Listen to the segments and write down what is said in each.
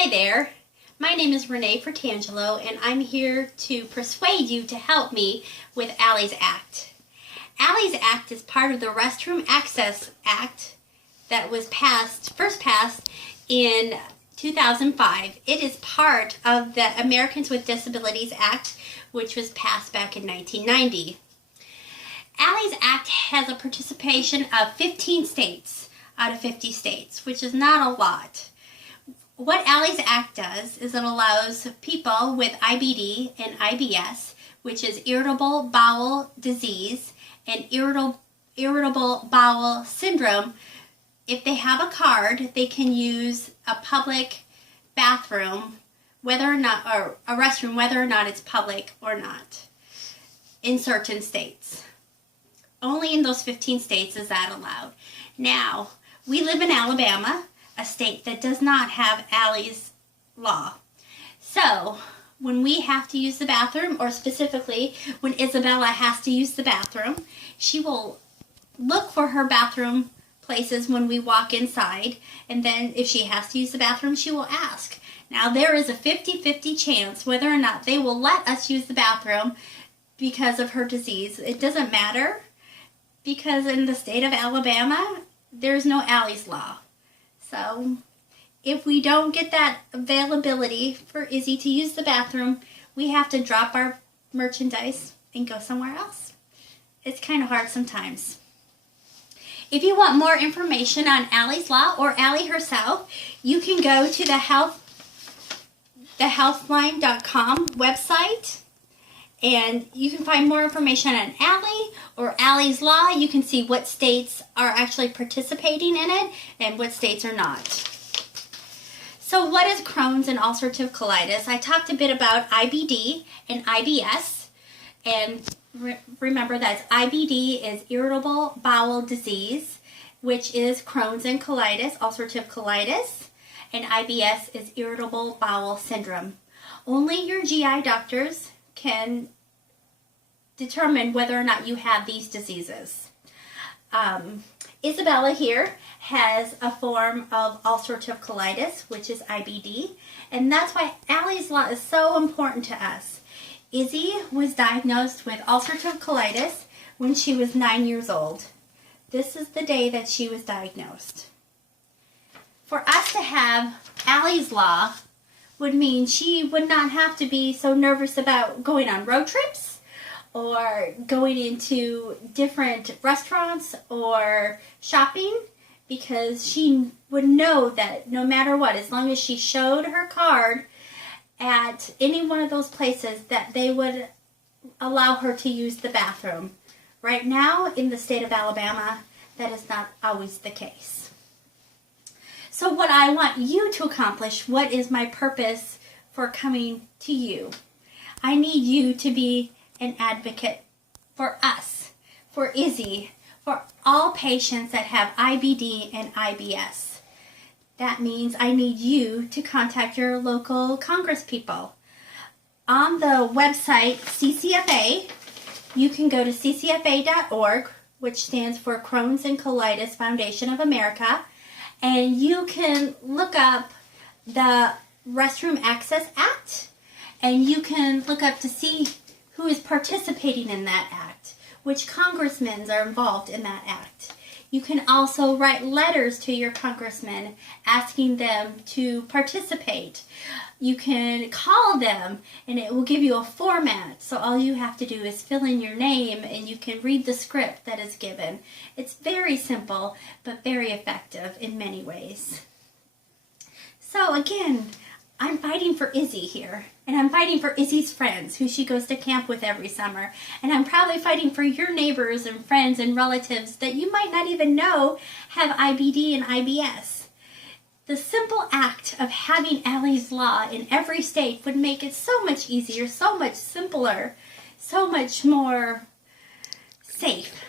Hi there, my name is Renee Fratangelo and I'm here to persuade you to help me with Allie's Act. Allie's Act is part of the Restroom Access Act that was first passed in 2005. It is part of the Americans with Disabilities Act, which was passed back in 1990. Allie's Act has a participation of 15 states out of 50 states, which is not a lot. What Allie's Act does is it allows people with IBD and IBS, which is irritable bowel disease and irritable bowel syndrome, if they have a card, they can use a public bathroom, whether or not, or a restroom, whether or not it's public or not, in certain states. Only in those 15 states is that allowed. Now, we live in Alabama, a state that does not have Allie's Law. So, when we have to use the bathroom, or specifically when Isabella has to use the bathroom, she will look for her bathroom places when we walk inside, and then if she has to use the bathroom, she will ask. Now, there is a 50-50 chance whether or not they will let us use the bathroom because of her disease. It doesn't matter, because in the state of Alabama, there's no Allie's Law. So, if we don't get that availability for Izzy to use the bathroom, we have to drop our merchandise and go somewhere else. It's kind of hard sometimes. If you want more information on Allie's Law or Allie herself, you can go to the healthline.com website, and you can find more information on Allie or Allie's Law. You can see what states are actually participating in it and what states are not. So what is Crohn's and ulcerative colitis? I talked a bit about IBD and IBS. And remember that IBD is irritable bowel disease, which is Crohn's and colitis, ulcerative colitis. And IBS is irritable bowel syndrome. Only your GI doctors can determine whether or not you have these diseases. Isabella here has a form of ulcerative colitis, which is IBD, and that's why Allie's Law is so important to us. Izzy was diagnosed with ulcerative colitis when she was 9 years old. This is the day that she was diagnosed. For us to have Allie's Law would mean she would not have to be so nervous about going on road trips or going into different restaurants or shopping, because she would know that no matter what, as long as she showed her card at any one of those places, that they would allow her to use the bathroom. Right now, in the state of Alabama, that is not always the case. So what I want you to accomplish, what is my purpose for coming to you? I need you to be an advocate for us, for Izzy, for all patients that have IBD and IBS. That means I need you to contact your local congresspeople. On the website CCFA, you can go to ccfa.org, which stands for Crohn's and Colitis Foundation of America, and you can look up the Restroom Access Act, and you can look up to see who is participating in that act, which congressmen are involved in that act. You can also write letters to your congressman asking them to participate. You can call them and it will give you a format. So all you have to do is fill in your name and you can read the script that is given. It's very simple but very effective in many ways. So again, I'm fighting for Izzy here, and I'm fighting for Izzy's friends who she goes to camp with every summer, and I'm probably fighting for your neighbors and friends and relatives that you might not even know have IBD and IBS. The simple act of having Allie's Law in every state would make it so much easier, so much simpler, so much more safe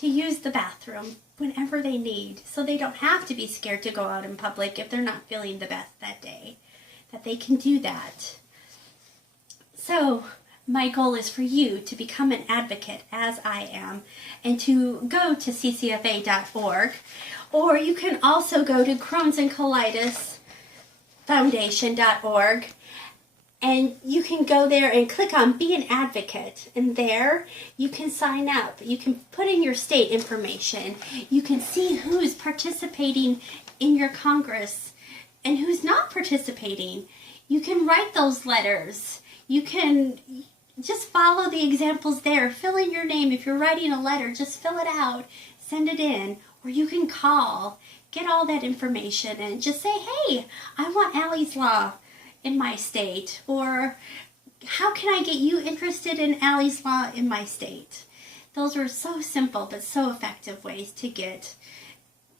to use the bathroom whenever they need, so they don't have to be scared to go out in public if they're not feeling the best that day. That they can do that. So my goal is for you to become an advocate, as I am, and to go to ccfa.org, or you can also go to Crohn's and Colitis foundation.org. And you can go there and click on Be an Advocate. And there you can sign up. You can put in your state information. You can see who's participating in your Congress and who's not participating. You can write those letters. You can just follow the examples there. Fill in your name. If you're writing a letter, just fill it out. Send it in. Or you can call. Get all that information and just say, hey, I want Allie's Law in my state, or how can I get you interested in Allie's Law in my state? Those are so simple but so effective ways to get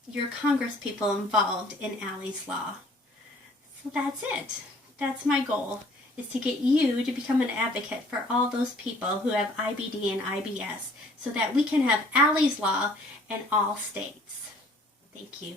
your Congress people involved in Allie's Law. So that's it. That's my goal, is to get you to become an advocate for all those people who have IBD and IBS so that we can have Allie's Law in all states. Thank you.